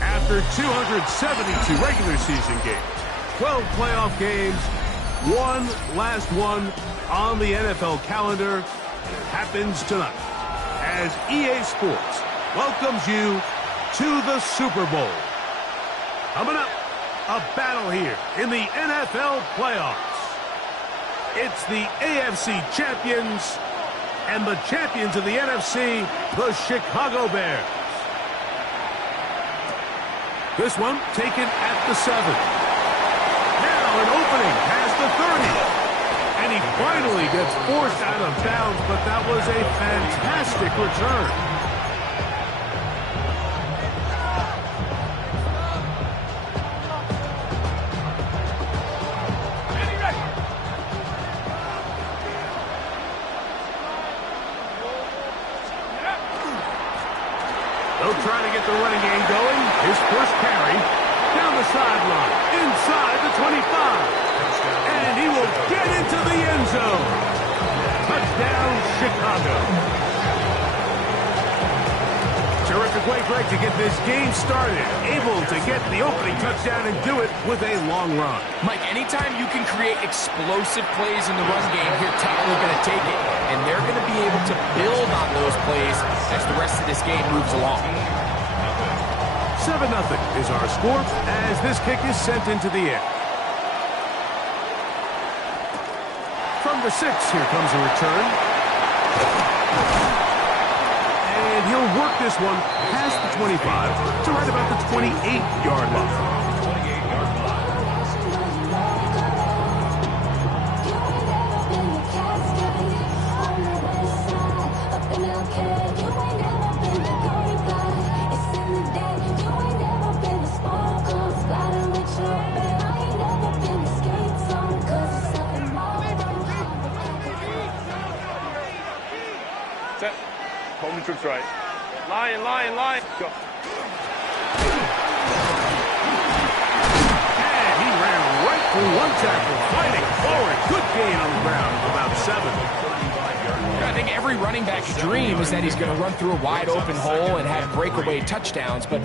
After 272 regular season games, 12 playoff games, one last one on the NFL calendar, and it happens tonight as EA Sports welcomes you to the Super Bowl. Coming up, a battle here in the NFL playoffs. It's the AFC champions and the champions of the NFC, the Chicago Bears. This one taken at the 7. Now an opening past the 30. And he finally gets forced out of bounds, but that was a fantastic return. They'll try to get the running game going. His first carry down the sideline, inside the 25. And he will get into the end zone. Touchdown, Chicago. Terrific way, Greg, to get this game started. Able to get the opening touchdown and do it with a long run. Mike, anytime you can create explosive plays in the run game, you're definitely going to take it. And they're going to be able to build on those plays as the rest of this game moves along. 7-0 is our score as this kick is sent into the air. From the 6, here comes a return. And he'll work this one past the 25 to right about the 28-yard line. Set. Coleman troops right. Line. Go. And he ran right through one tackle, fighting forward. Good gain on the ground of about 7. I think every running back's dream is that he's going to run through a wide open hole and have breakaway touchdowns, but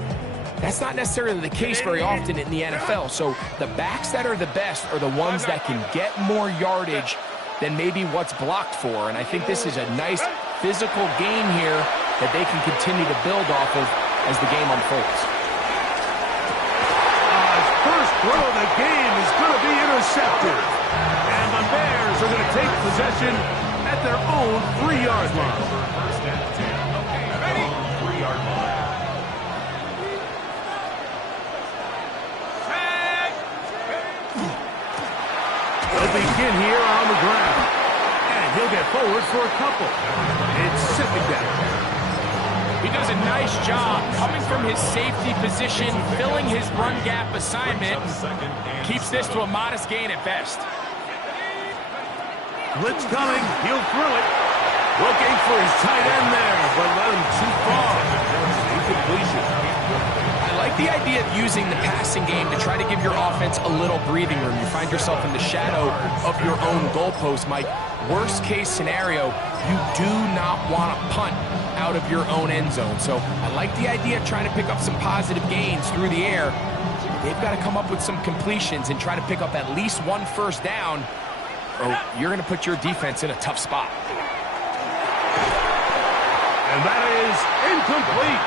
that's not necessarily the case very often in the NFL. So the backs that are the best are the ones that can get more yardage than maybe what's blocked for. And I think this is a nice physical game here that they can continue to build off of as the game unfolds. His first throw of the game is going to be intercepted. And the Bears are going to take possession at their own 3-yard line. Ready? 3-yard line. They'll begin here on the ground. And he'll get forward for a couple. It's 2nd down. He does a nice job coming from his safety position, filling his run gap assignment, keeps this to a modest gain at best. Blitz coming. He'll throw it. Looking for his tight end there, but let him too far. Incompletion. I like the idea of using the passing game to try to give your offense a little breathing room. You find yourself in the shadow of your own goalpost, Mike. Worst case scenario, you do not want to punt out of your own end zone. So I like the idea of trying to pick up some positive gains through the air. They've got to come up with some completions and try to pick up at least one first down, or you're going to put your defense in a tough spot. And that is incomplete.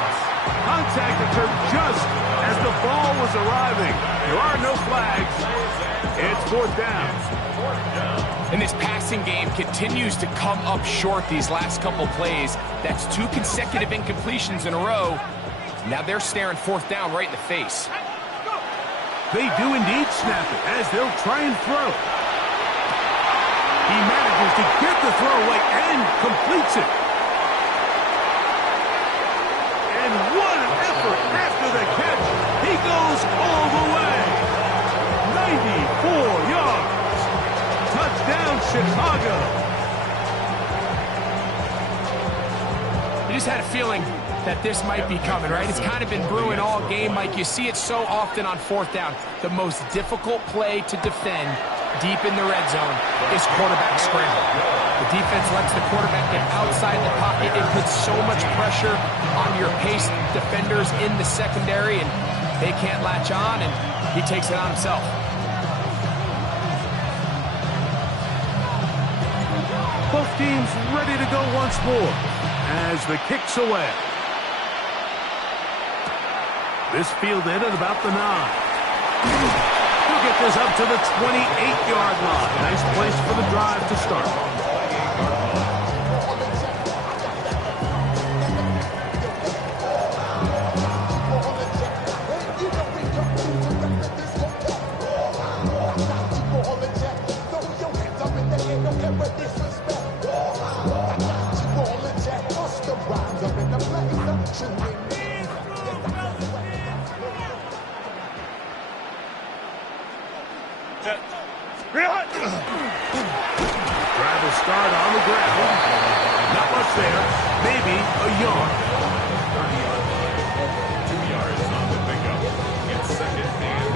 Contact occurred just as the ball was arriving. There are no flags. It's 4th down. And this passing game continues to come up short these last couple plays. That's 2 consecutive incompletions in a row. Now they're staring 4th down right in the face. They do indeed snap it as they'll try and throw. He manages to get the throw away and completes it. And what an effort after the catch. He goes all the way. 94 yards. Touchdown, Chicago. You just had a feeling that this might be coming, right? It's kind of been brewing all game, Mike. You see it so often on fourth down. The most difficult play to defend deep in the red zone is quarterback scramble. The defense lets the quarterback get outside the pocket. It puts so much pressure on your pace defenders in the secondary, and they can't latch on, and he takes it on himself. Both teams ready to go once more as the kick's away. This fielded at about the 9. He'll get this up to the 28-yard line. Nice place for the drive to start. Drive will start on the ground. Not much there. Maybe a yard. 30-yard line. 2 yards on the pickup. It's second and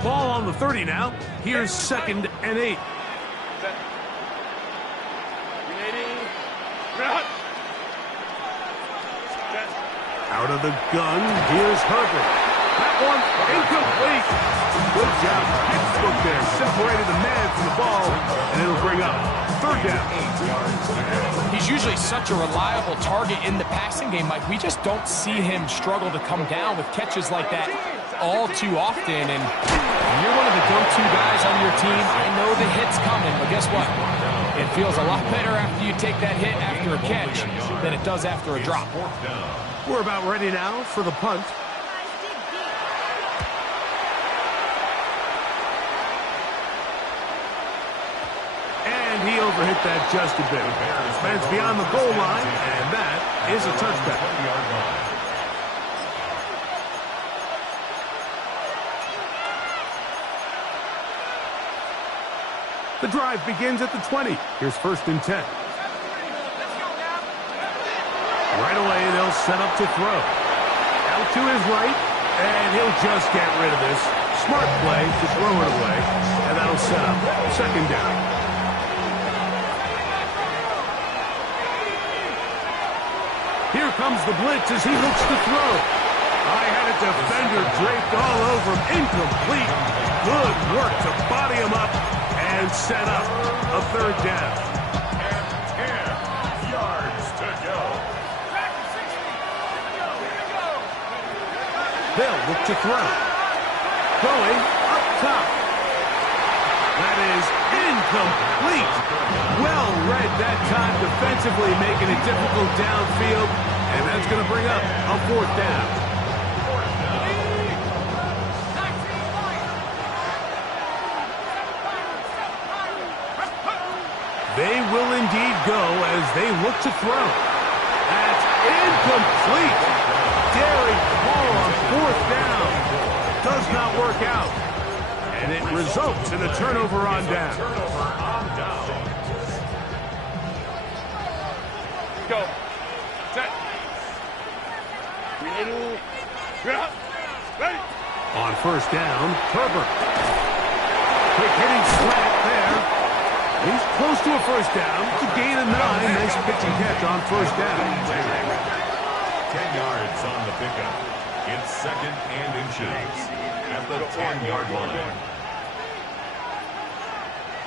8. Ball on the 30 now. Here's second and 8. Out of the gun, here's Herbert. That one incomplete. Good job. Pittsburgh there separated the man from the ball, and it'll bring up third down. He's usually such a reliable target in the passing game, Mike. We just don't see him struggle to come down with catches like that all too often. And you're one of the go-to guys on your team. I know the hit's coming, but guess what? It feels a lot better after you take that hit after a catch than it does after a drop. We're about ready now for the punt. And he overhit that just a bit. Man's beyond the goal line, and that is a touchback. The drive begins at the 20. Here's first and 10. Right away, they'll set up to throw. Out to his right, and he'll just get rid of this. Smart play to throw it away, and that'll set up second down. Here comes the blitz as he looks to throw. I had a defender draped all over him. Incomplete. Good work to body him up and set up a third down. And 10 yards to go. They'll look to throw. Going up top. That is incomplete. Well read that time defensively, making it difficult downfield. And that's going to bring up a fourth down. They will indeed go as they look to throw. That's incomplete. Daring call on fourth down. Does not work out. And it results in a turnover on down. Go. Set. Ready. On first down, Herbert. Quick hitting slant there. He's close to a first down. It's a gain of 9. Nice pitch and catch on first down. 10 yards on the pickup. It's second and inches at the 10-yard line.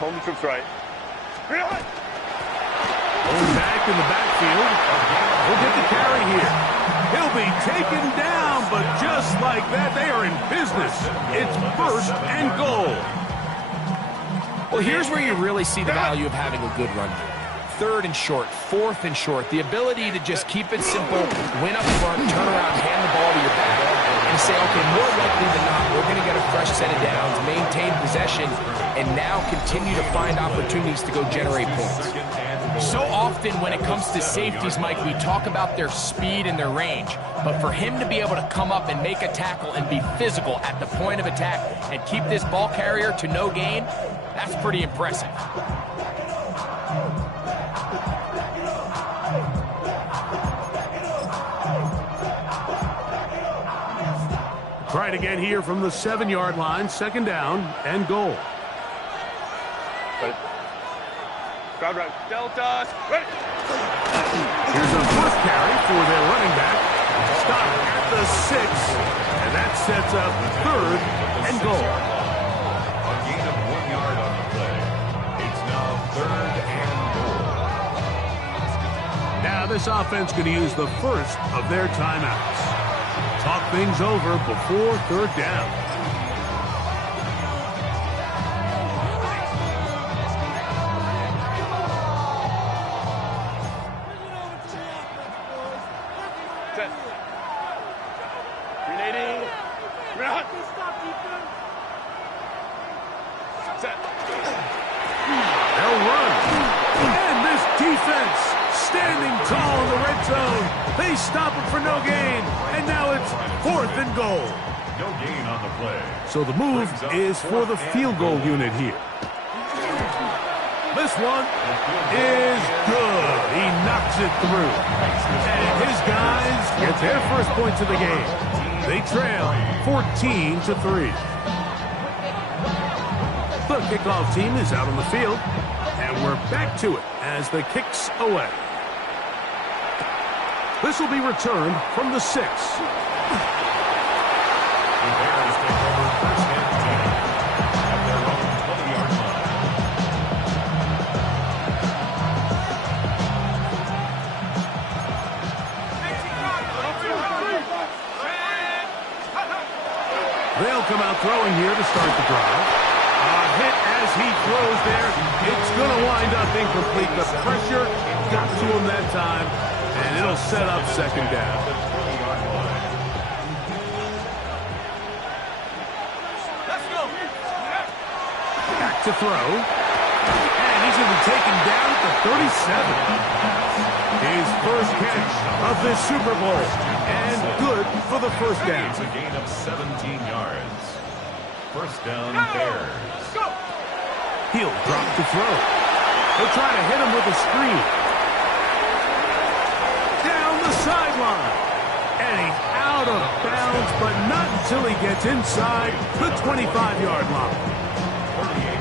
Home trips right. Going back in the backfield. He'll get the carry here. He'll be taken down, but just like that, they are in business. It's first and goal. Well, here's where you really see the value of having a good run. Third and short, fourth and short. The ability to just keep it simple, win up front, turn around, hand the ball to your back, and say, okay, more likely than not, we're going to get a fresh set of downs, maintain possession, and now continue to find opportunities to go generate points. So often when it comes to safeties, Mike, we talk about their speed and their range. But for him to be able to come up and make a tackle and be physical at the point of attack and keep this ball carrier to no gain, that's pretty impressive. Try it again here from the 7-yard line, 2nd down and goal. Crowd right. Delta. Ready. Here's a first carry for their running back. Stop at the 6, and that sets up 3rd and goal. A gain of 1 yard on the play. It's now 3rd and goal. Now this offense going to use the first of their timeouts. Talk things over before 3rd down. They'll run. And this defense standing tall in the red zone. They stop it for no gain. And now it's 4th and goal. No gain on the play. So the move is for the field goal unit here. This one is good. He knocks it through. And his guys get their first points of the game. They trail 14-3. The kickoff team is out on the field, and we're back to it as the kick's away. This will be returned from the 6. The Bears take over 1st and 10 at their own 20-yard line. They'll come out throwing here to start the drive. Hit as he throws there. It's going to wind up incomplete. The pressure got to him that time, and it'll set up 2nd down. Let's go. Back to throw. And he's going to be taken down at the 37. His first catch of this Super Bowl. And good for the 1st down. It's a gain of 17 yards. 1st down, Bears. He'll drop the throw. They'll try to hit him with a screen. Down the sideline. And he's out of bounds, but not until he gets inside the 25-yard line.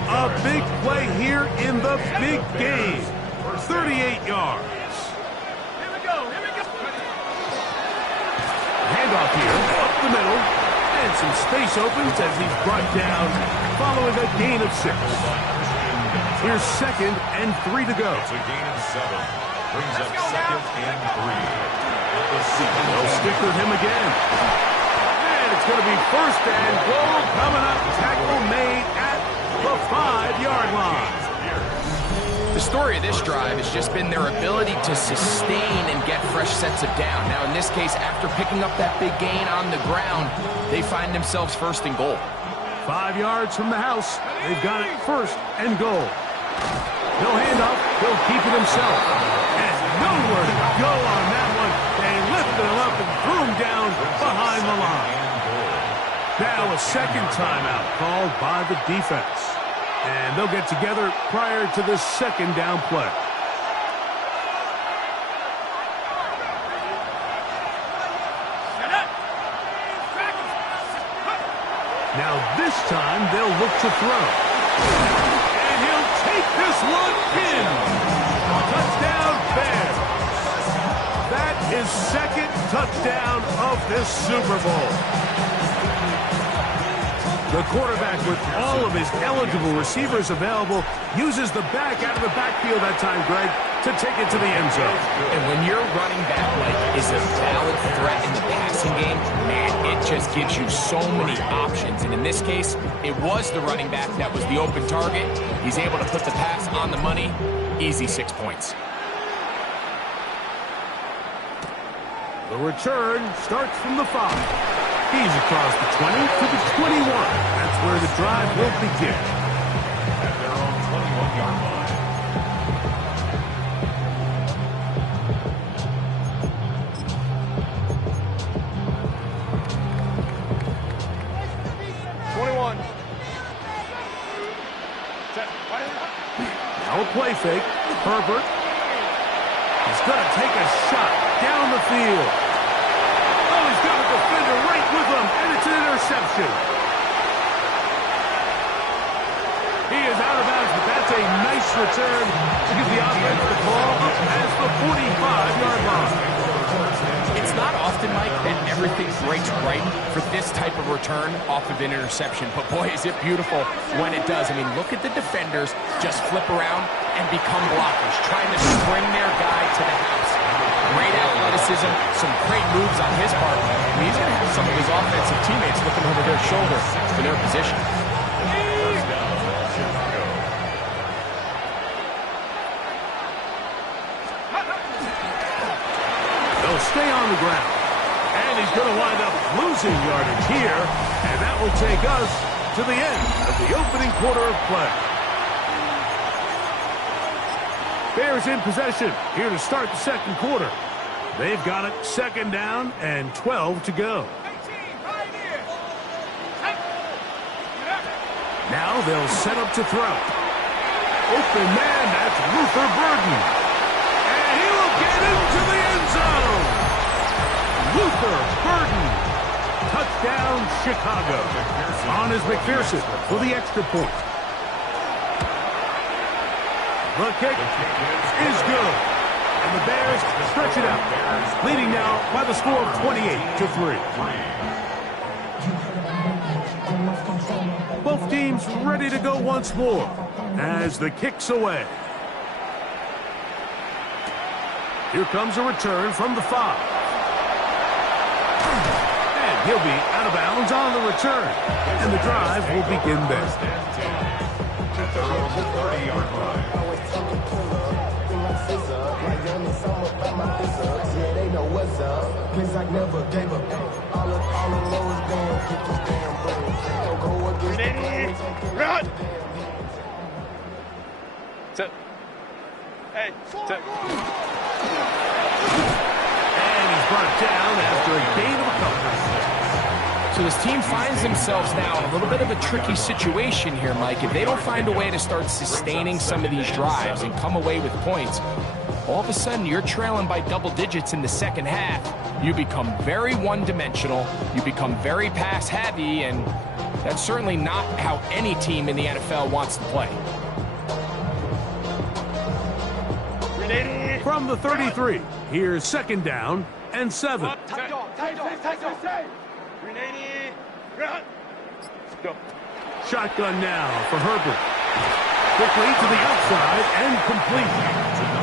A big play here in the big game. 38 yards. Here we go. Handoff here, up the middle. And some space opens as he's brought down following a gain of 6. Here's 2nd and 3 to go. It's a gain of 7. Brings up 2nd and 3. They'll stick with him again. And it's going to be 1st and goal coming up. Tackle made at the 5-yard line. The story of this drive has just been their ability to sustain and get fresh sets of down. Now, in this case, after picking up that big gain on the ground, they find themselves 1st and goal. 5 yards from the house. They've got it 1st and goal. No handoff. He'll keep it himself. And nowhere to go on that one. They lifted him up and threw him down behind the line. Now a 2nd timeout called by the defense. And they'll get together prior to this 2nd down play. Now this time they'll look to throw. And he'll take this one in. Touchdown Bears. That is 2nd touchdown of this Super Bowl. The quarterback, with all of his eligible receivers available, uses the back out of the backfield that time, Greg, to take it to the end zone. And when your running back, like, is a valid threat in the passing game, man, it just gives you so many options. And in this case, it was the running back that was the open target. He's able to put the pass on the money. Easy 6 points. The return starts from the 5. He's across the 20 to the 21. That's where the drive will begin. At their own 21-yard line. Now a play fake. Herbert. He's going to take a shot down the field. Oh, he's got a defender right with him, and it's an interception. He is out of bounds, but that's a nice return to give the offense the ball up as the 45-yard line. It's not often, Mike, that everything breaks right for this type of return off of an interception. But boy, is it beautiful when it does. I mean, look at the defenders just flip around and become blockers, trying to string their guy to the house. Great athleticism, some great moves on his part. I mean, he's going to have some of his offensive teammates looking over their shoulder for their position. Stay on the ground. And he's going to wind up losing yardage here. And that will take us to the end of the opening quarter of play. Bears in possession here to start the second quarter. They've got it second down and 12 to go. Now they'll set up to throw. Open man, that's Luther Burden. And he will get into the end zone. Luther Burden. Touchdown, Chicago. On is McPherson for the extra point. The kick is good. And the Bears stretch it out. Leading now by the score of 28-3. Both teams ready to go once more as the kick's away. Here comes a return from the 5. And he'll be out of bounds on the return. And the drive will begin there. At their own 30-yard line. Run! Hey, And he's brought down after a gain of a couple. So this team finds themselves now in a little bit of a tricky situation here, Mike. If they don't find a way to start sustaining some of these drives and come away with points, all of a sudden you're trailing by double digits in the second half. You become very one-dimensional, you become very pass-heavy, and that's certainly not how any team in the NFL wants to play. From the 33, here's second down and 7. Go. Shotgun now for Herbert. Quickly to the outside and complete.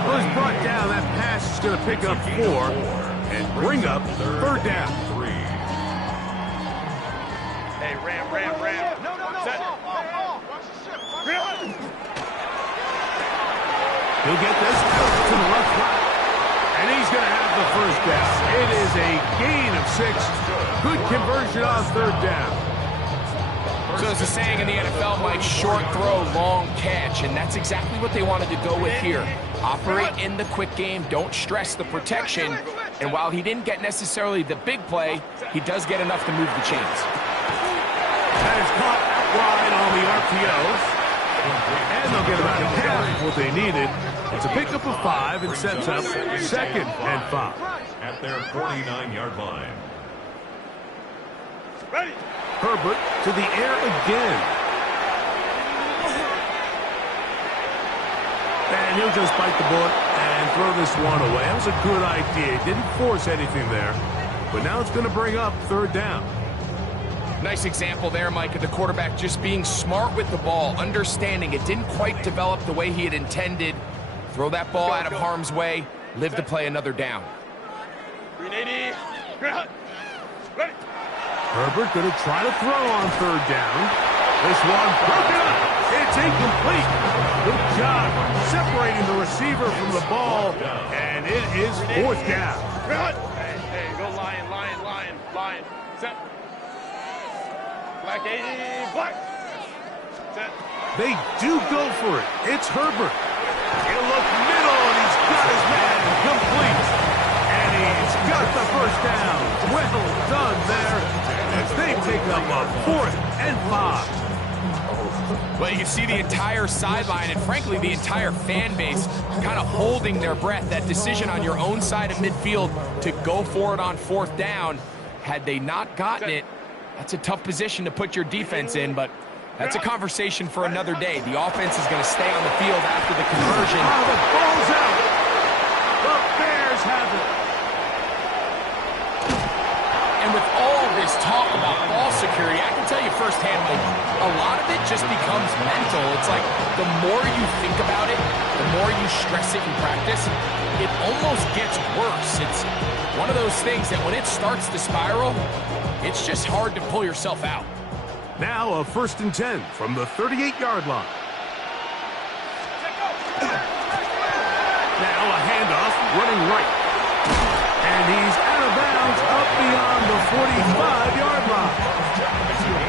Well, he's brought down. That pass is going to pick up 4 and bring up third down. Hey, ram. No. Set. He'll get this out to the left side. And he's going to have the first down. It is a gain of 6. Good conversion on third down. So there's a saying in the NFL, Mike, short throw, long catch, and that's exactly what they wanted to go with here. Operate in the quick game, don't stress the protection, and while he didn't get necessarily the big play, he does get enough to move the chains. That is caught out wide on the RPO. And they'll get about half what they needed. It's a pickup of 5 and sets up second and 5. At their 49-yard line. Ready. Herbert to the air again. And he'll just bite the bullet and throw this one away. That was a good idea. Didn't force anything there. But now it's going to bring up third down. Nice example there, Mike, of the quarterback just being smart with the ball, understanding it didn't quite develop the way he had intended. Throw that ball out of harm's way, live to play another down. 380. Ready. Herbert going to try to throw on third down. This one broken up. It's incomplete. Good job separating the receiver from the ball, and it is fourth down. Hey, go lion. Set. Black 80, black. Set. They do go for it. It's Herbert. He'll look middle, and he's got his man complete. And he's got the first down. Well done there as they pick up a 4th and 5. Well, you can see the entire sideline and, frankly, the entire fan base kind of holding their breath. That decision on your own side of midfield to go for it on 4th down, had they not gotten it, that's a tough position to put your defense in, but that's a conversation for another day. The offense is going to stay on the field after the conversion. Oh, the ball's out. The Bears have it. And with all this talk about ball security, I can tell you firsthand, like, a lot of it just becomes mental. It's like the more you think about it, the more you stress it in practice, it almost gets worse. It's one of those things that when it starts to spiral, it's just hard to pull yourself out. Now a 1st and 10 from the 38-yard line. Now a handoff running right. And he's out of bounds up beyond the 45-yard line.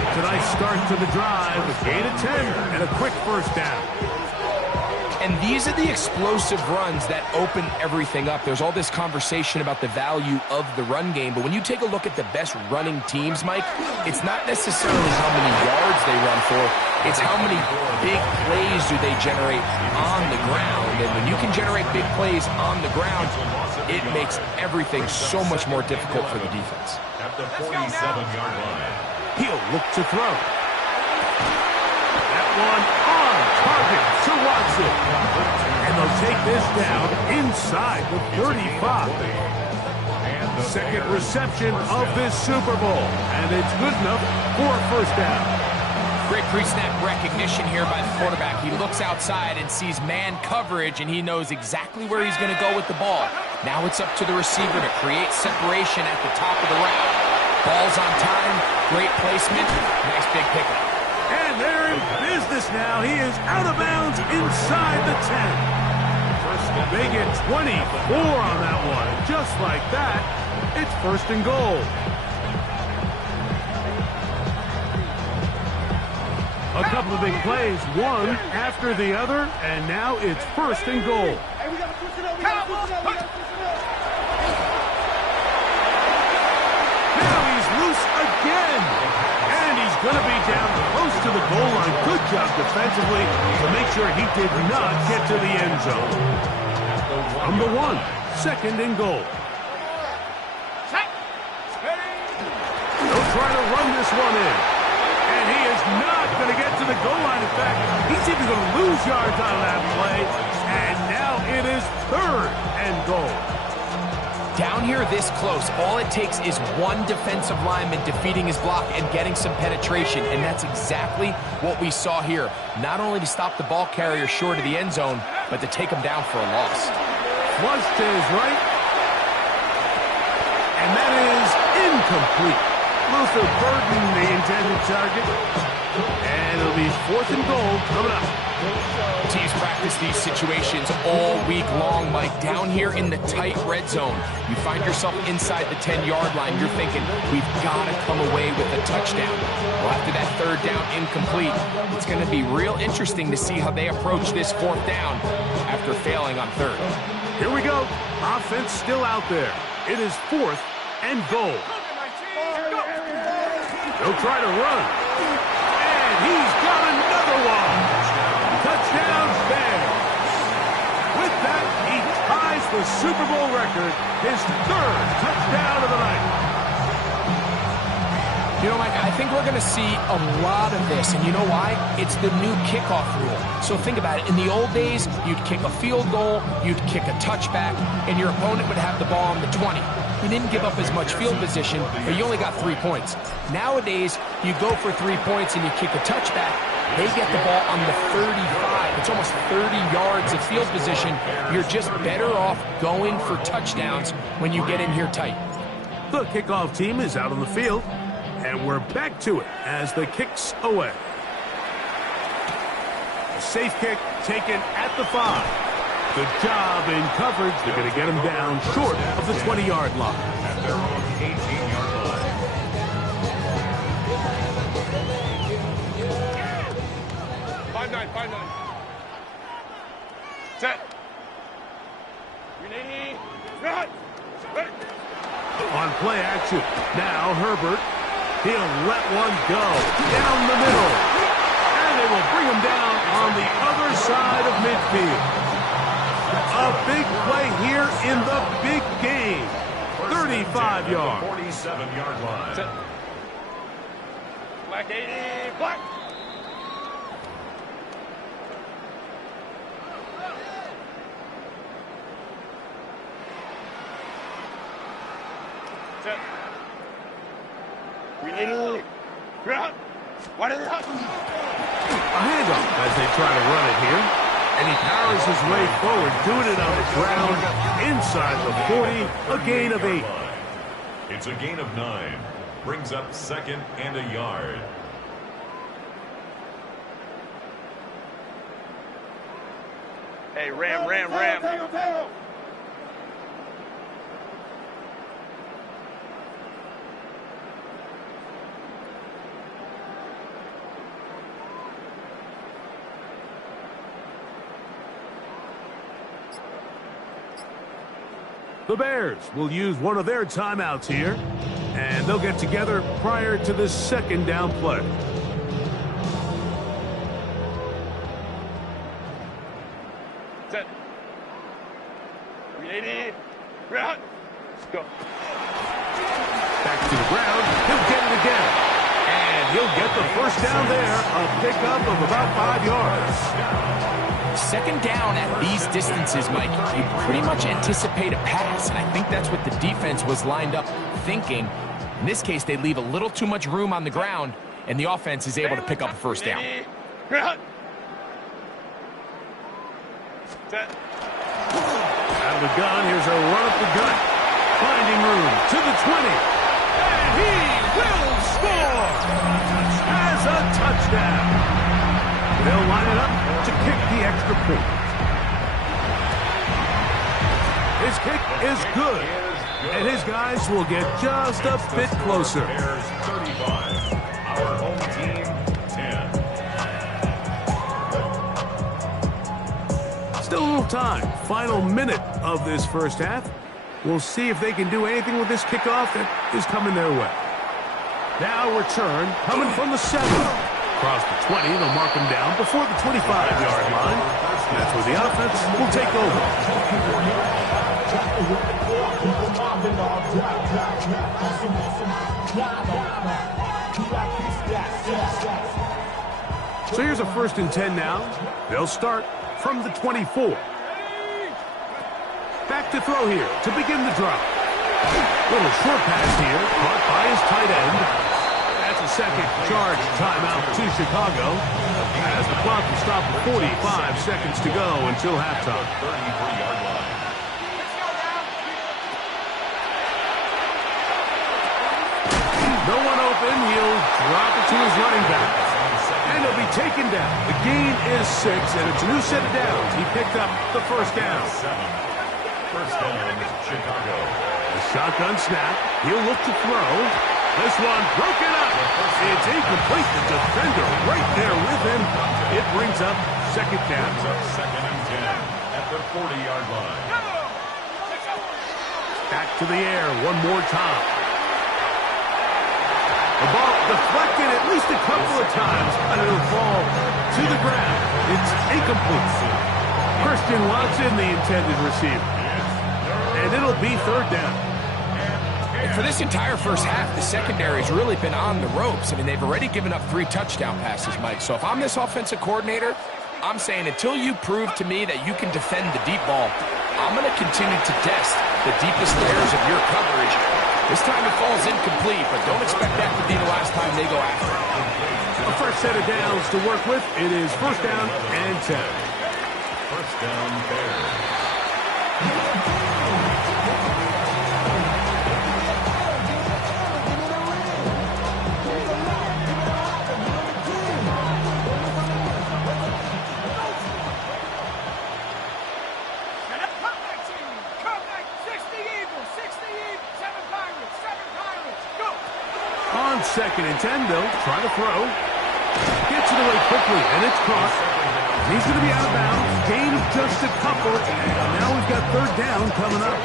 It's a nice start to the drive, a gain of 10 and a quick 1st down. And these are the explosive runs that open everything up. There's all this conversation about the value of the run game, but when you take a look at the best running teams, Mike, it's not necessarily how many yards they run for, it's how many big plays do they generate on the ground. And when you can generate big plays on the ground, it makes everything so much more difficult for the defense. At the 47-yard line. He'll look to throw. That one on target to Watson. And they'll take this down inside the 35. Second reception of this Super Bowl. And it's good enough for a 1st down. Great pre-snap recognition here by the quarterback. He looks outside and sees man coverage, and he knows exactly where he's going to go with the ball. Now it's up to the receiver to create separation at the top of the route. Ball's on time, great placement, nice big pickup. And they're in business now. He is out of bounds inside the 10. They get 24 on that one. Just like that, it's 1st and goal. A couple of big plays, one after the other, and now it's 1st and goal. Now he's loose again, and he's going to be down close to the goal line. Good job defensively to make sure he did not get to the end zone. From the 1, 2nd and goal. They'll try to run this one in. And he is not going to get to the goal line. In fact, he's even going to lose yards out of that play. And now it is 3rd and goal. Down here this close, all it takes is one defensive lineman defeating his block and getting some penetration, and that's exactly what we saw here. Not only to stop the ball carrier short of the end zone, but to take him down for a loss. Flush to his right. And that is incomplete. Luther Burden, the intended target. And it'll be 4th and goal coming up. Teams practice these situations all week long, Mike. Down here in the tight red zone, you find yourself inside the 10-yard line. You're thinking, we've got to come away with a touchdown. Well, after that 3rd down incomplete, it's going to be real interesting to see how they approach this 4th down after failing on 3rd. Here we go. Offense still out there. It is 4th and goal. He'll try to run. And he's got another one. Touchdown, Bears. With that, he ties the Super Bowl record, his 3rd touchdown of the night. You know, Mike, I think we're going to see a lot of this, and you know why? It's the new kickoff rule. So think about it. In the old days, you'd kick a field goal, you'd kick a touchback, and your opponent would have the ball on the 20. You didn't give up as much field position, but you only got 3 points. Nowadays, you go for 3 points and you kick a touchback, they get the ball on the 35. It's almost 30 yards of field position. You're just better off going for touchdowns when you get in here tight. The kickoff team is out on the field, and we're back to it as the kick's away. A safe kick taken at the 5. Good job in coverage. They're going to get him down short of the 20-yard line. At their own 18-yard line. 5-9. Set. 380. Run. On play action. Now Herbert. He'll let one go. Down the middle. And And they will bring him down on the other side of midfield. A big play here in the big game. 35 yards. 47-yard line. Set. Black 80, black. Set. 380, ground. What is it? A handoff as they try to run it here. And he powers his way forward, doing it on the ground inside the 40, a gain of 8. It's a gain of 9. Brings up 2nd and a yard. Hey, ram. The Bears will use one of their timeouts here, and they'll get together prior to the second down play. Set. 380, ground. Go. Back to the ground. He'll get it again. And he'll get the first down there, a pickup of about 5 yards. Second down at these distances, Mike, you pretty much anticipate a pass, and I think that's what the defense was lined up thinking. In this case, they leave a little too much room on the ground, and the offense is able to pick up a first down. Ground. Set. Out of the gun, here's a run up the gut. Finding room to the 20. And he will score as a touchdown. They'll line it up to kick the extra point. His kick is good. And his guys will get just a bit closer. Bears 35. Our home team 10. Still a little time. Final minute of this first half. We'll see if they can do anything with this kickoff that is coming their way. Now return coming from the 7. Across the 20, they'll mark him down before the 25-yard line. That's where the offense will take over. So here's a 1st and 10 now. They'll start from the 24. Back to throw here to begin the drive. Little short pass here, caught by his tight end. That's a second charge timeout to Chicago, as the clock will stop at 45 seconds to go until halftime. 33-yard line. No one open. He'll drop it to his running back. And he'll be taken down. The gain is 6, and it's a new set of downs. He picked up the first down. 7. First down, Chicago. A shotgun snap. He'll look to throw. This one broken up. It's incomplete. The defender right there with him. It brings up 2nd down. Second and 10 at the 40-yard line. Back to the air one more time. The ball deflected at least a couple of times, and it'll fall to the ground. It's incomplete. Christian Watson, the intended receiver. And it'll be 3rd down. And for this entire first half, the secondary has really been on the ropes. I mean, they've already given up 3 touchdown passes, Mike. So if I'm this offensive coordinator, I'm saying until you prove to me that you can defend the deep ball, I'm going to continue to test the deepest layers of your coverage. This time it falls incomplete, but don't expect that to be the last time they go after it. A first set of downs to work with. It is 1st down and 10. First down, Bears. On 2nd and 10, they'll try to throw. Gets it away quickly, and it's caught. He's going to be out of bounds. Gain of just a couple. And now we've got 3rd down coming up.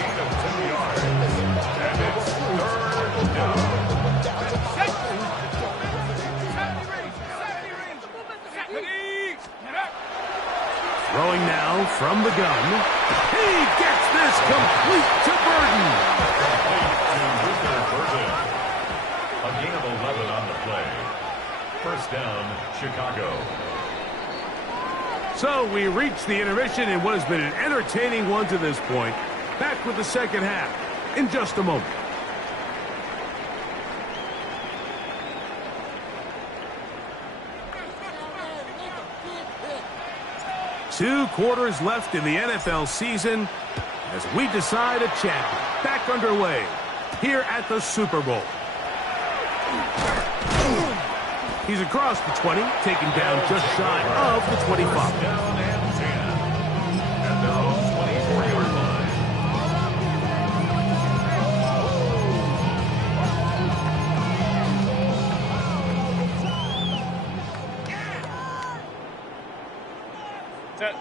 now from the gun. He gets this complete to Burton. A gain of 11 on the play. First down, Chicago. So we reach the intermission in what has been an entertaining one to this point. Back with the second half in just a moment. Two quarters left in the NFL season as we decide a champion. Back underway here at the Super Bowl. He's across the 20, taken down just shy of the 25. Down and 10. At their own 24-yard line. Set.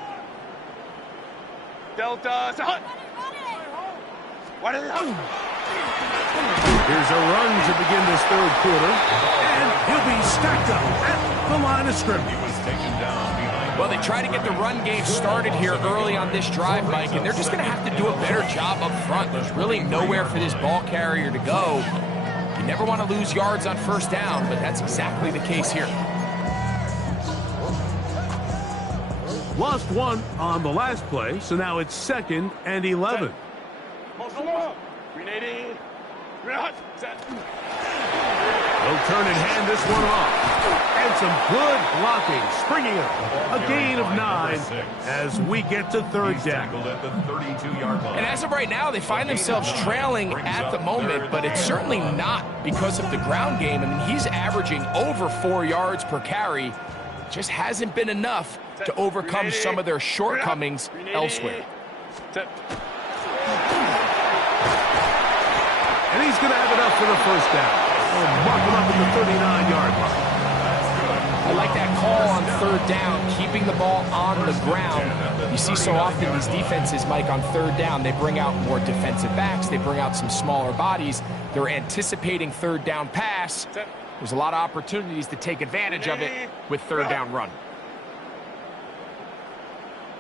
Delta. Set. What is it? Here's a run to begin this third quarter, and he'll be stacked up at the line of scrimmage. He was taken down behind. Well, they try to get the run game started here early on this drive, Mike, and they're just going to have to do a better job up front. There's really nowhere for this ball carrier to go. You never want to lose yards on first down, but that's exactly the case here. Lost one on the last play, so now it's 2nd and 11. Grenading. Set. They'll turn and hand this one off. And some good blocking, springing up. A gain of 9 as we get to third down. Tackled at the 32-yard line. And as of right now, they find themselves trailing at the moment, but it's certainly not because of the ground game. I mean, he's averaging over 4 yards per carry. Just hasn't been enough to overcome some of their shortcomings elsewhere. Set. And he's going to have it up for the first down. And mark him up at the 39-yard line. I like that call on third down, keeping the ball on the ground. You see so often these defenses, Mike, on third down, they bring out more defensive backs. They bring out some smaller bodies. They're anticipating third down pass. There's a lot of opportunities to take advantage of it with third down run.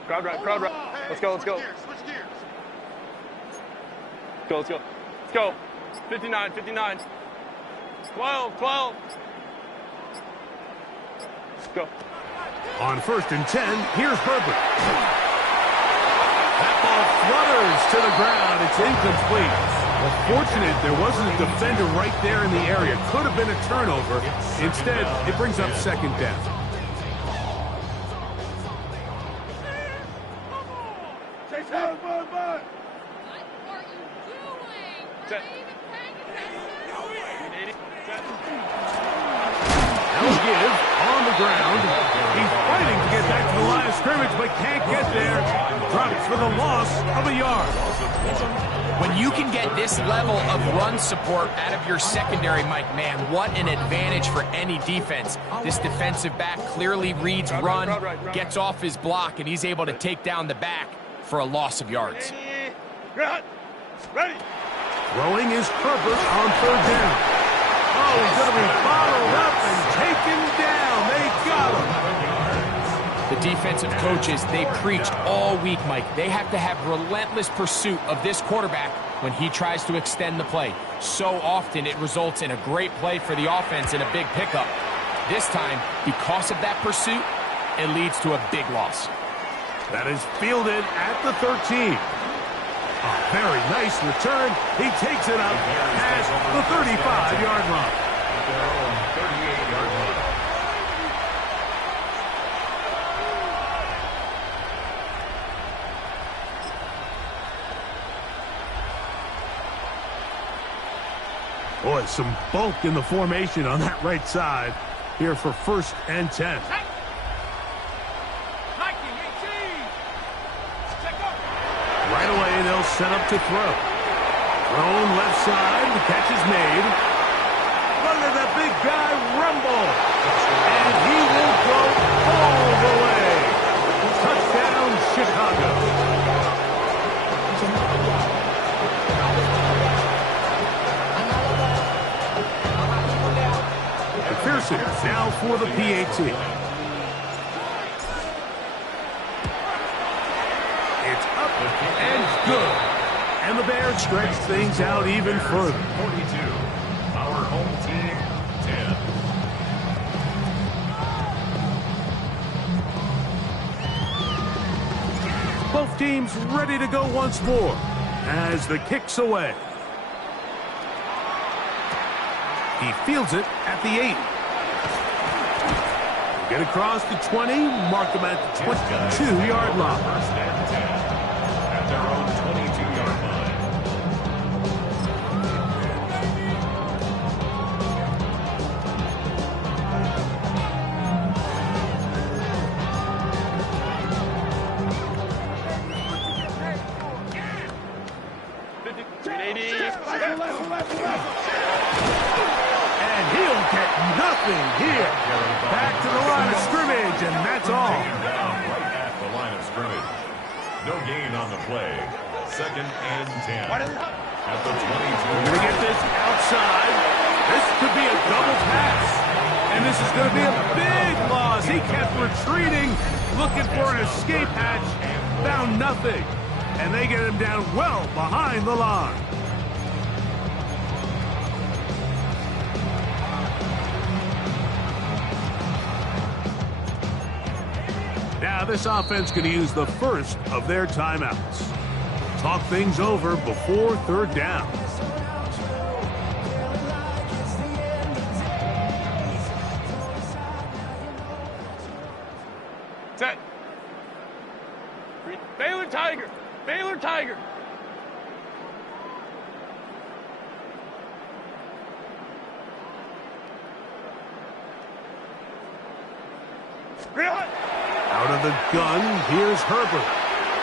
Crowd right, crowd right. Let's go, let's go. Switch gears. Go, let's go. Let's go. 59, 59. 12, 12. Let's go. On 1st and 10, here's Herbert. That ball flutters to the ground. It's incomplete. Well, fortunate there wasn't a defender right there in the area. Could have been a turnover. Instead, it brings up 2nd down. Set. Now give on the ground. He's fighting to get back to the line of scrimmage, but can't get there. Drops for the loss of a yard. When you can get this level of run support out of your secondary, Mike, man, what an advantage for any defense. This defensive back clearly reads run, gets off his block, and he's able to take down the back for a loss of yards. Ready. Throwing is Herbert on 3rd down. Oh, he's going to be followed up and taken down. They got him. The defensive coaches, they preached all week, Mike. They have to have relentless pursuit of this quarterback when he tries to extend the play. So often it results in a great play for the offense and a big pickup. This time, because of that pursuit, it leads to a big loss. That is fielded at the 13. A very nice return. He takes it up past the 35-yard line. At their own 38-yard line. Boy, some bulk in the formation on that right side here for 1st and 10. Right away, they'll set up to throw. Thrown left side, the catch is made. Look at that big guy rumble. And he will go all the way. Touchdown, Chicago. McPherson now for the PAT. good. And the Bears stretch things out even further. 42. Our home team, 10. Both teams ready to go once more as the kick's away. He fields it at the 8. Get across the 20, mark them at the 22-yard line. First and 10 at their own 22-yard line. And he'll get nothing here. Back to the line of scrimmage, and that's all. Right at the line of scrimmage. No gain on the play. Second and 10 at the 22. We're going to get this outside. This could be a double pass. And this is going to be a big loss. He kept retreating, looking for an escape hatch, found nothing. And they get him down well behind the line. Now this offense going to use the first of their timeouts. Talk things over before third down. Set. Baylor Tiger. Baylor Tiger. Out of the gun, here's Herbert.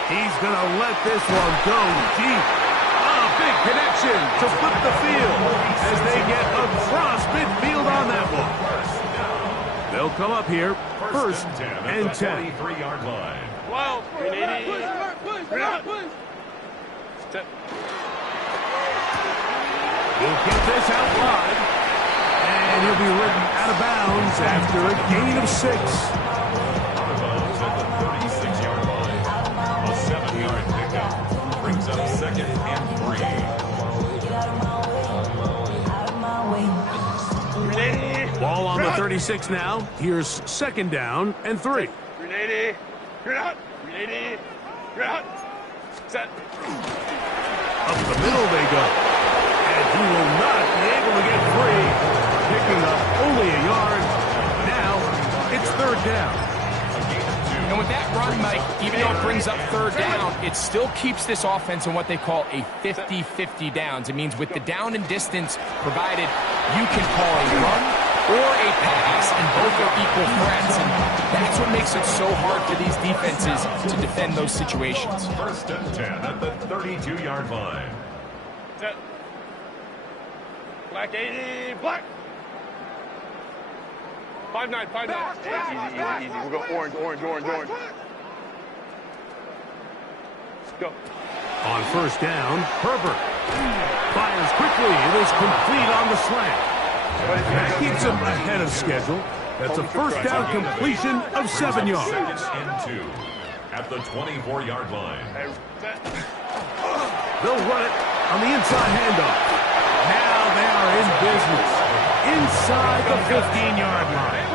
He's going to let this one go deep. A big connection to flip the field as they get across midfield on that one. They'll come up here, first and 10. 23-yard line. 12. He'll get this out wide, and he'll be ridden out of bounds after a gain of 6. Out of bounds at the 36-yard line. A 7-yard pickup brings up second and 3. Ball on the 36 now. Here's second down and 3. Grenade. Grenade. Grenade. Grenade. Set. Up the middle they go. And he will not be able to get free. Picking up only a yard. Now it's third down. And with that run, Mike, even though it brings up third down, it still keeps this offense in what they call a 50-50 downs. It means with the down and distance provided, you can call a run or a pass, and both are equal threats. And that's what makes it so hard for these defenses to defend those situations. First and 10 at the 32-yard line. Set. Black 80. Black. 5-9, 5-9. Easy. We'll go orange. Go. On first down, Herbert fires quickly. It is complete on the slant. That keeps him ahead of schedule. That's a first down completion of 7 yards. Second and 2 at the 24-yard line. They'll run it on the inside handoff. Now they are in business. Inside the 15-yard line.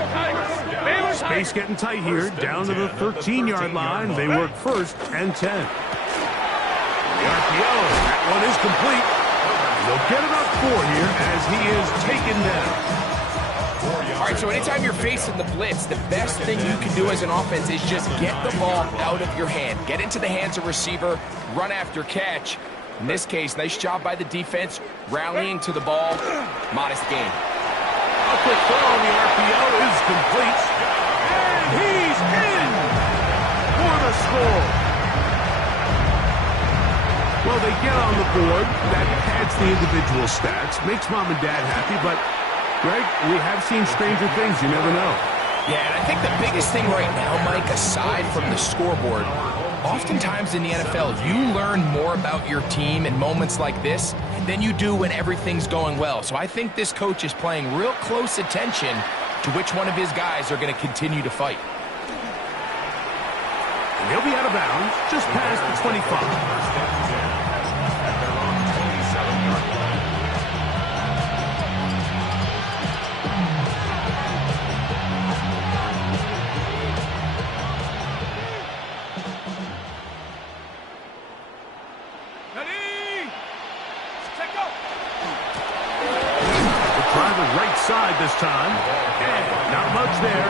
Space getting tight here. Down to the 13-yard line. They work first and 10. The RPO. That one is complete. They'll get about 4 here as he is taken down. All right, so anytime you're facing the blitz, the best thing you can do as an offense is just get the ball out of your hand. Get into the hands of receiver, run after catch. In this case, nice job by the defense, rallying to the ball. Modest gain. A quick throw on the RPO is complete. And he's in for the score. Well, they get on the board. That pads the individual stats, makes mom and dad happy, but Greg, we have seen stranger things. You never know. Yeah, and I think the biggest thing right now, Mike, aside from the scoreboard, oftentimes in the NFL, you learn more about your team in moments like this than you do when everything's going well. So I think this coach is paying real close attention to which one of his guys are going to continue to fight. And he'll be out of bounds just past the 25. there.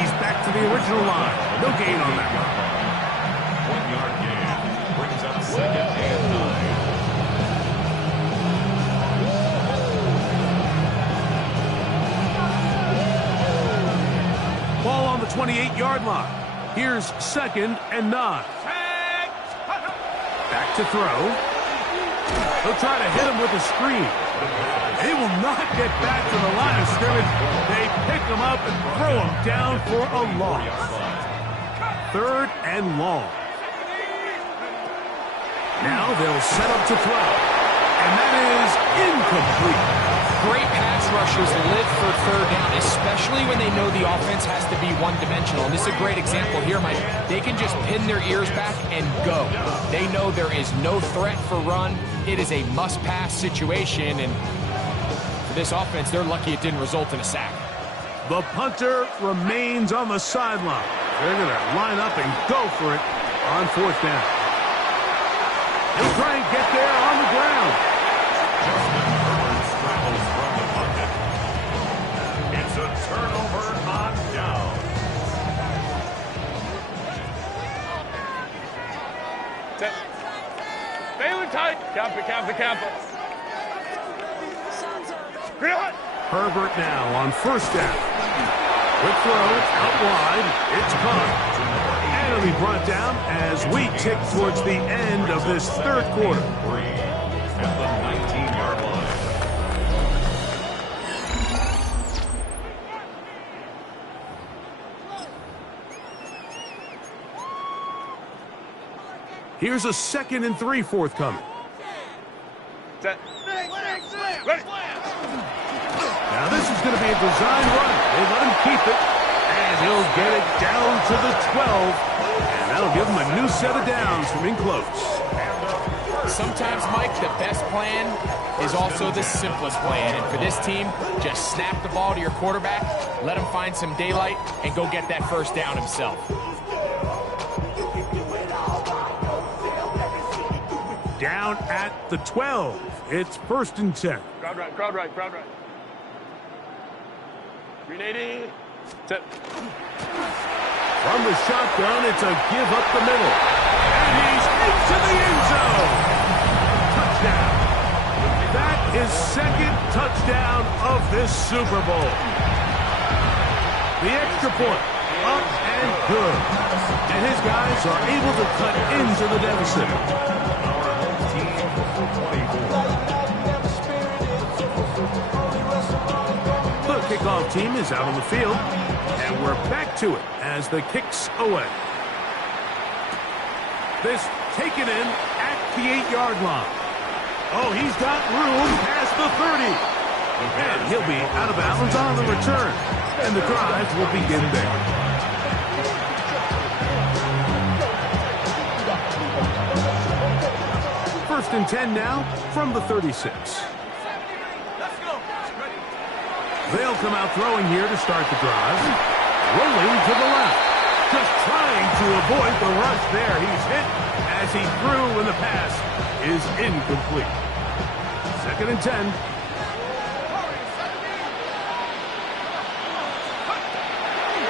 He's back to the original line. No gain on that one. 1 yard gain brings up 2nd and 9. Ball on the 28-yard line. Here's 2nd and 9. Back to throw. They'll try to hit him with a screen. He will not get back to the line of scrimmage. They pick him up and throw him down for a loss. 3rd and long. Now they'll set up to throw. And that is incomplete. Great pass rushers live for 3rd down, especially when they know the offense has to be one-dimensional. And this is a great example here, Mike. They can just pin their ears back and go. They know there is no threat for run. It is a must-pass situation, and for this offense, they're lucky it didn't result in a sack. The punter remains on the sideline. They're going to line up and go for it on 4th down. He'll try and get there on the ground. Justin Herbert scrambles from the pocket. It's a turnover on down. Set. Baylor tight. Cap it, cap it, cap it. Green. Herbert now on 1st down. Quick throw, out wide. It's caught. And it'll be brought down as we tick towards the end of this 3rd quarter. At the 19-yard line. Here's a 2nd and 3 forthcoming. Set. Ready. Now this is going to be a design run. They let him keep it. And he'll get it down to the 12. And that'll give him a new set of downs from in close. Sometimes, Mike, the best plan is also the simplest plan. And for this team, just snap the ball to your quarterback, let him find some daylight, and go get that 1st down himself. Down at the 12. It's 1st and 10. Crowd right, crowd right, crowd right. Green 80. Set. From the shotgun, it's a give up the middle. And he's into the end zone. Touchdown. That is 2nd touchdown of this Super Bowl. The extra point, up and good. And his guys are able to cut into the deficit. The kickoff team is out on the field, and we're back to it as the kick's away. This taken in at the 8-yard line. Oh, he's got room past the 30. And he'll be out of bounds on the return. And the drive will begin there. First and 10 now from the 36. They'll come out throwing here to start the drive. Rolling to the left. Just trying to avoid the rush there. He's hit as he threw when the pass is incomplete. 2nd and 10.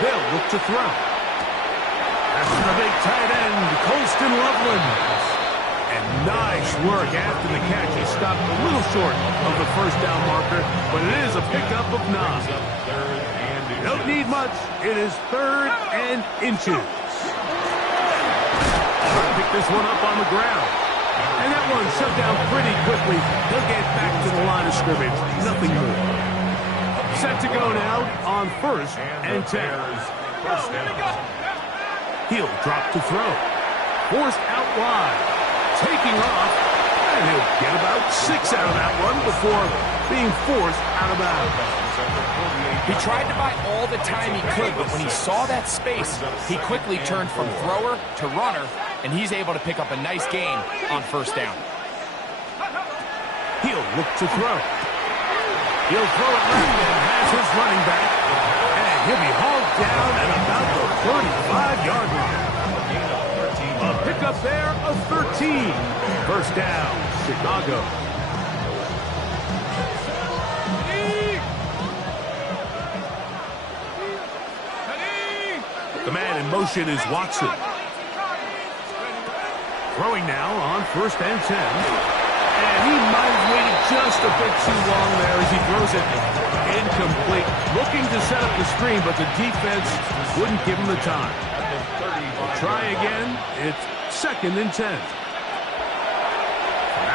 They'll look to throw. That's the big tight end, Colston Loveland. And nice work after the catch. He stopped a little short of the 1st down marker, but it is a pickup of 9. Don't need much. It is 3rd and inches. Trying to pick this one up on the ground. And that one shut down pretty quickly. He'll get back to the line of scrimmage. Nothing more. Set to go now on 1st and 10. He'll drop to throw. Forced out wide. Taking off, and he'll get about 6 out of that one before being forced out of bounds. He tried to buy all the time he could, but when he saw that space, he quickly turned from thrower to runner, and he's able to pick up a nice gain on 1st down. He'll look to throw. He'll throw it left and has his running back, and he'll be hauled down at about the 35-yard line. A pickup there of 13. 1st down, Chicago. The man in motion is Watson. Throwing now on 1st and 10. And he might have waited just a bit too long there as he throws it incomplete. Looking to set up the screen, but the defense wouldn't give him the time. Try again. It's 2nd and 10.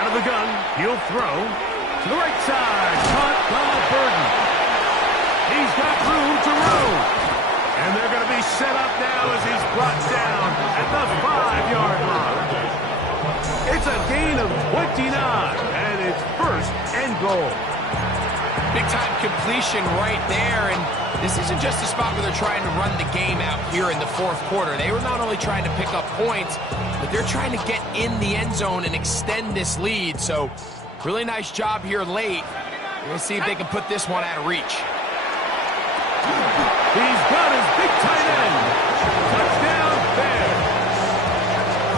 Out of the gun, he'll throw to the right side. Caught by Burton. He's got room to roam. And they're going to be set up now as he's brought down at the 5-yard line. It's a gain of 29, and it's 1st and goal. Big-time completion right there, and this isn't just a spot where they're trying to run the game out here in the 4th quarter. They were not only trying to pick up points, but they're trying to get in the end zone and extend this lead. So, really nice job here late. We'll see if they can put this one out of reach. He's got his big tight end. Touchdown, Bears.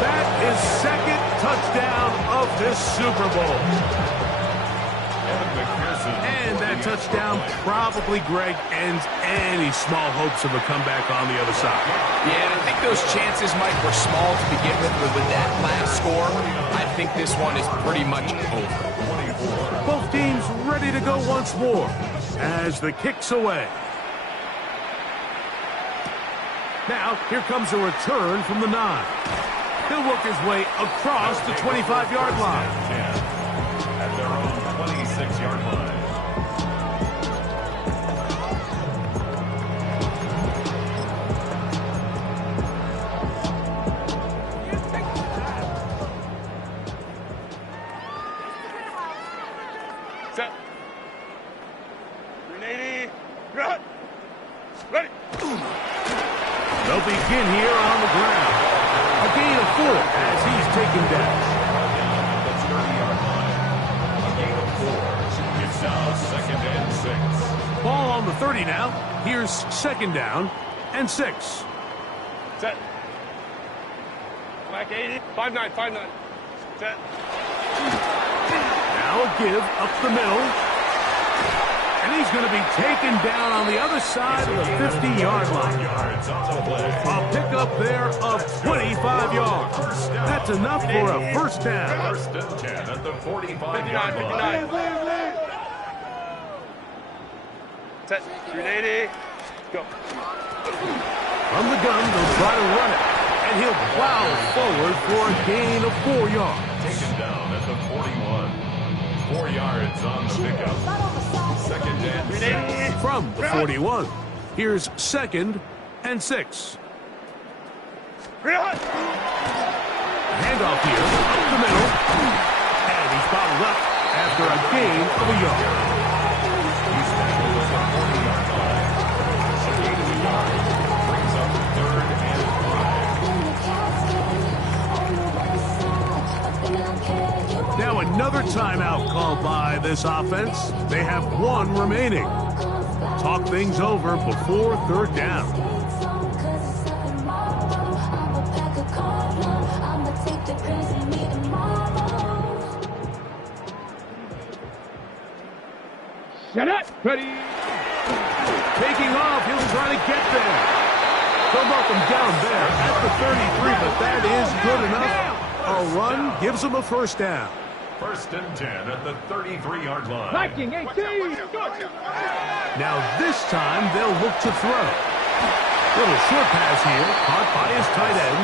That is 2nd touchdown of this Super Bowl. And that touchdown probably, Greg, ends any small hopes of a comeback on the other side. Yeah, and I think those chances, Mike, were small to begin with that last score. I think this one is pretty much over. Both teams ready to go once more as the kick's away. Now, here comes a return from the 9. He'll work his way across the 25-yard line. At their own 26-yard line. Set. 380. Good. Ready. They'll begin here on the ground. A gain of 4 as he's taken down. The 30-yard line. A gain of 4. It's now 2nd and 6. Ball on the 30 now. Here's 2nd down and 6. Set. Black 80. 5-9, 5-9. Set. Now a give up the middle. And he's going to be taken down on the other side of the 50-yard line. A pickup there of 25 yards. That's enough for a 1st down. 1st and 10 at the 45-yard line. 59. Set. 380. Go. From the gun, they'll try to run it. And he'll plow forward for a gain of 4 yards. Taken down at the 41. 4 yards on the pickup. 2nd and 6. From the 41. Here's 2nd and 6. Handoff here, up the middle. And he's bottled up after a gain of a yard. He's tackled at the 40-yard line. A gain of a yard. Brings up 3rd and 5. Now another timeout called by this offense. They have 1 remaining. Talk things over before 3rd down. Set it. Ready. Taking off, he'll try to get there. They'll mark him down there at the 33, but that is good enough. A run gives him a 1st down. 1st and 10 at the 33-yard line. Viking 18. Now this time they'll look to throw. Little short pass here, caught by his tight end.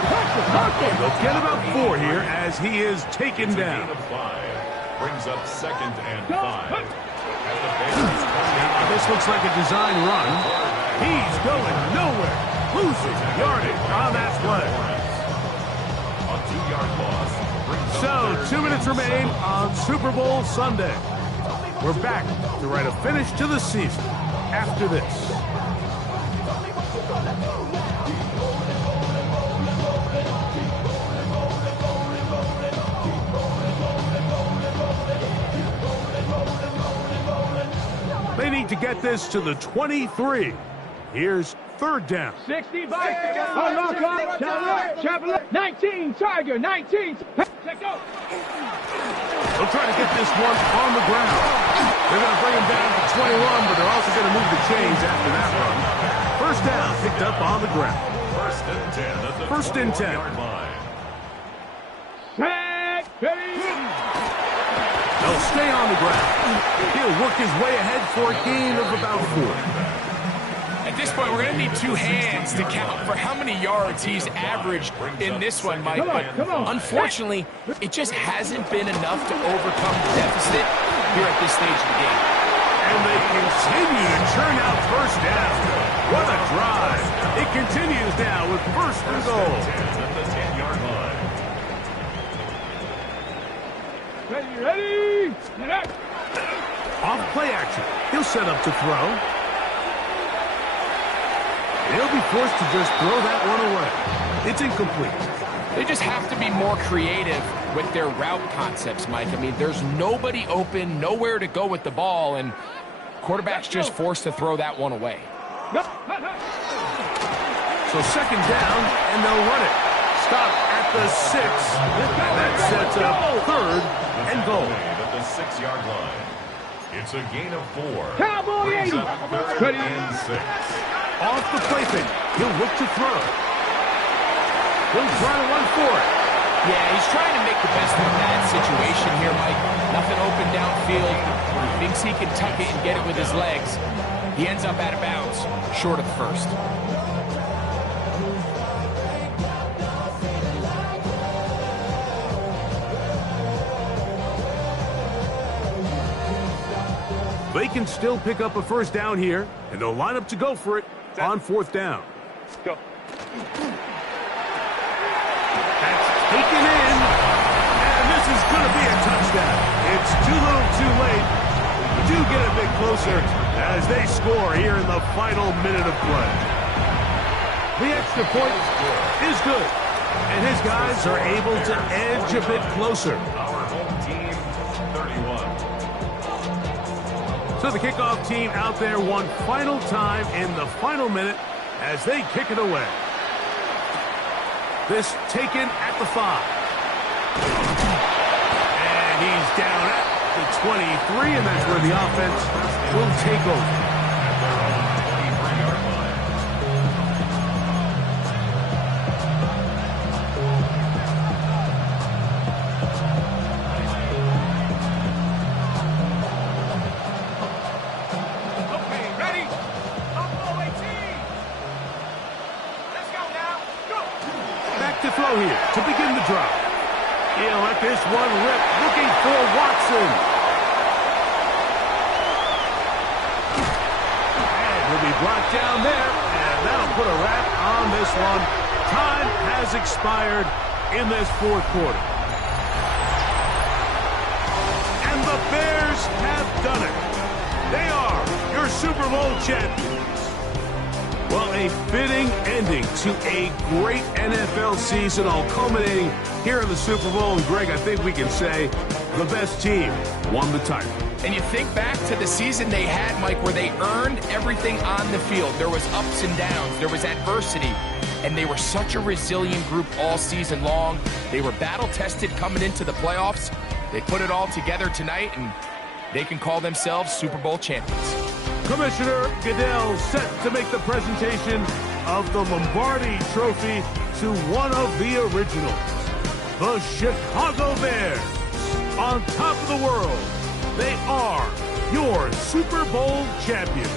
They'll get about 4 here as he is taken down. Gain of 5. Brings up 2nd and 5. At the Bears' 20. This looks like a design run. He's going nowhere. Losing yardage on that play. A 2-yard loss. So 2 minutes remain on Super Bowl Sunday. We're back to write a finish to the season after this. They need to get this to the 23. Here's 3rd down. 60 Vikings. 19 Tiger. 19. Let's go. They'll try to get this one on the ground. They're going to bring him down to 21, but they're also going to move the chains after that run. 1st down picked up on the ground. First and 10 at the First and 10. 21-yard line. They'll stay on the ground. He'll work his way ahead for a gain of about 4. At this point, we're going to need 2 hands to count for how many yards he's averaged in this one, Mike. But unfortunately, it just hasn't been enough to overcome the deficit here at this stage of the game. And they continue to churn out first down. What a drive. It continues now with first and goal. At the 10-yard line. Ready? Off play action. He'll set up to throw. He'll be forced to just throw that one away. It's incomplete. They just have to be more creative with their route concepts, Mike. I mean, there's nobody open, nowhere to go with the ball, and quarterback's just forced to throw that one away. So second down, and they'll run it. Stop at the 6. And that sets up third and goal. At the 6-yard line. It's a gain of 4. Cowboy Brings 80. up third and 6. Off the plaything. He'll look to throw. He'll try to run for it. Yeah, he's trying to make the best of that situation here, Mike. Nothing open downfield. He thinks he can tuck it and get it with his legs. He ends up out of bounds, short of the first. They can still pick up a first down here, and they'll line up to go for it on fourth down. Go. That's taken in, and this is going to be a touchdown. It's too little too late. We do get a bit closer as they score here in the final minute of play. The extra point is good, and his guys are able to edge a bit closer. Our home team, 31. So the kickoff team out there one final time in the final minute as they kick it away. This taken at the 5. And he's down at the 23, and that's where the offense will take over. At their own 23-yard line. Okay, ready? Up 18. Let's go now. Go. Back to throw here to begin the drive. He'll let this one rip, looking for Watson. And he'll be brought down there, and that'll put a wrap on this one. Time has expired in this fourth quarter. And the Bears have done it. They are your Super Bowl champions. Well, a fitting ending to a great NFL season, all culminating here in the Super Bowl. And, Greg, I think we can say the best team won the title. And you think back to the season they had, Mike, where they earned everything on the field. There was ups and downs. There was adversity. And they were such a resilient group all season long. They were battle-tested coming into the playoffs. They put it all together tonight, and they can call themselves Super Bowl champions. Commissioner Goodell set to make the presentation of the Lombardi Trophy to one of the originals, the Chicago Bears. On top of the world, they are your Super Bowl champions.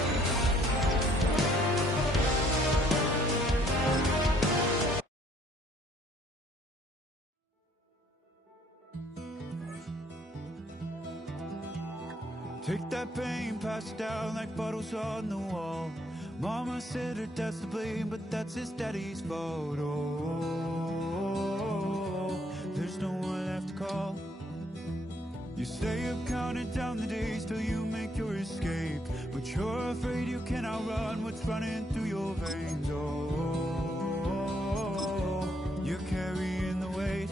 Take that pain, pass it down like bottles on the wall. Mama said her dad's to blame, but that's his daddy's fault. Oh, there's no one left to call. You stay up counting down the days till you make your escape, but you're afraid you cannot run what's running through your veins. Oh, you're carrying the weight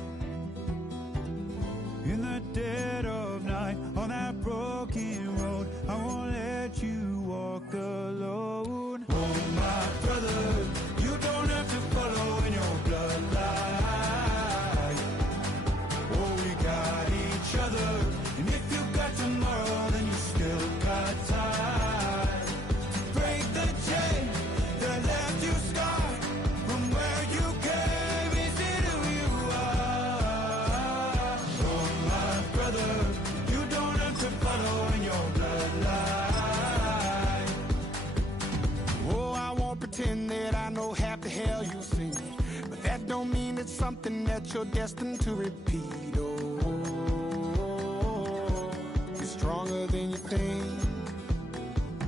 in the dead of night on that broken road. I won't let you walk alone. Oh, my brother, you don't have to follow in your bloodline. Oh, we got each other, and if you got tomorrow, then you still got time. Break the chain that left you scarred. pretend that I know half the hell you've seen, but that don't mean it's something that you're destined to repeat. Oh, you're stronger than you think.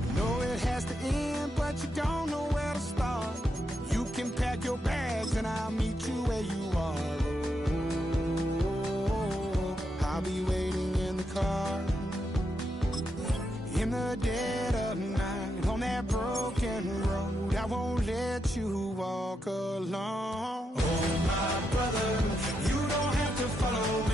You know it has to end, but you don't know where to start. You can pack your bags and I'll meet you where you are. Oh, I'll be waiting in the car in the dead of night on that broken road. I won't let you walk alone. Oh, my brother, you don't have to follow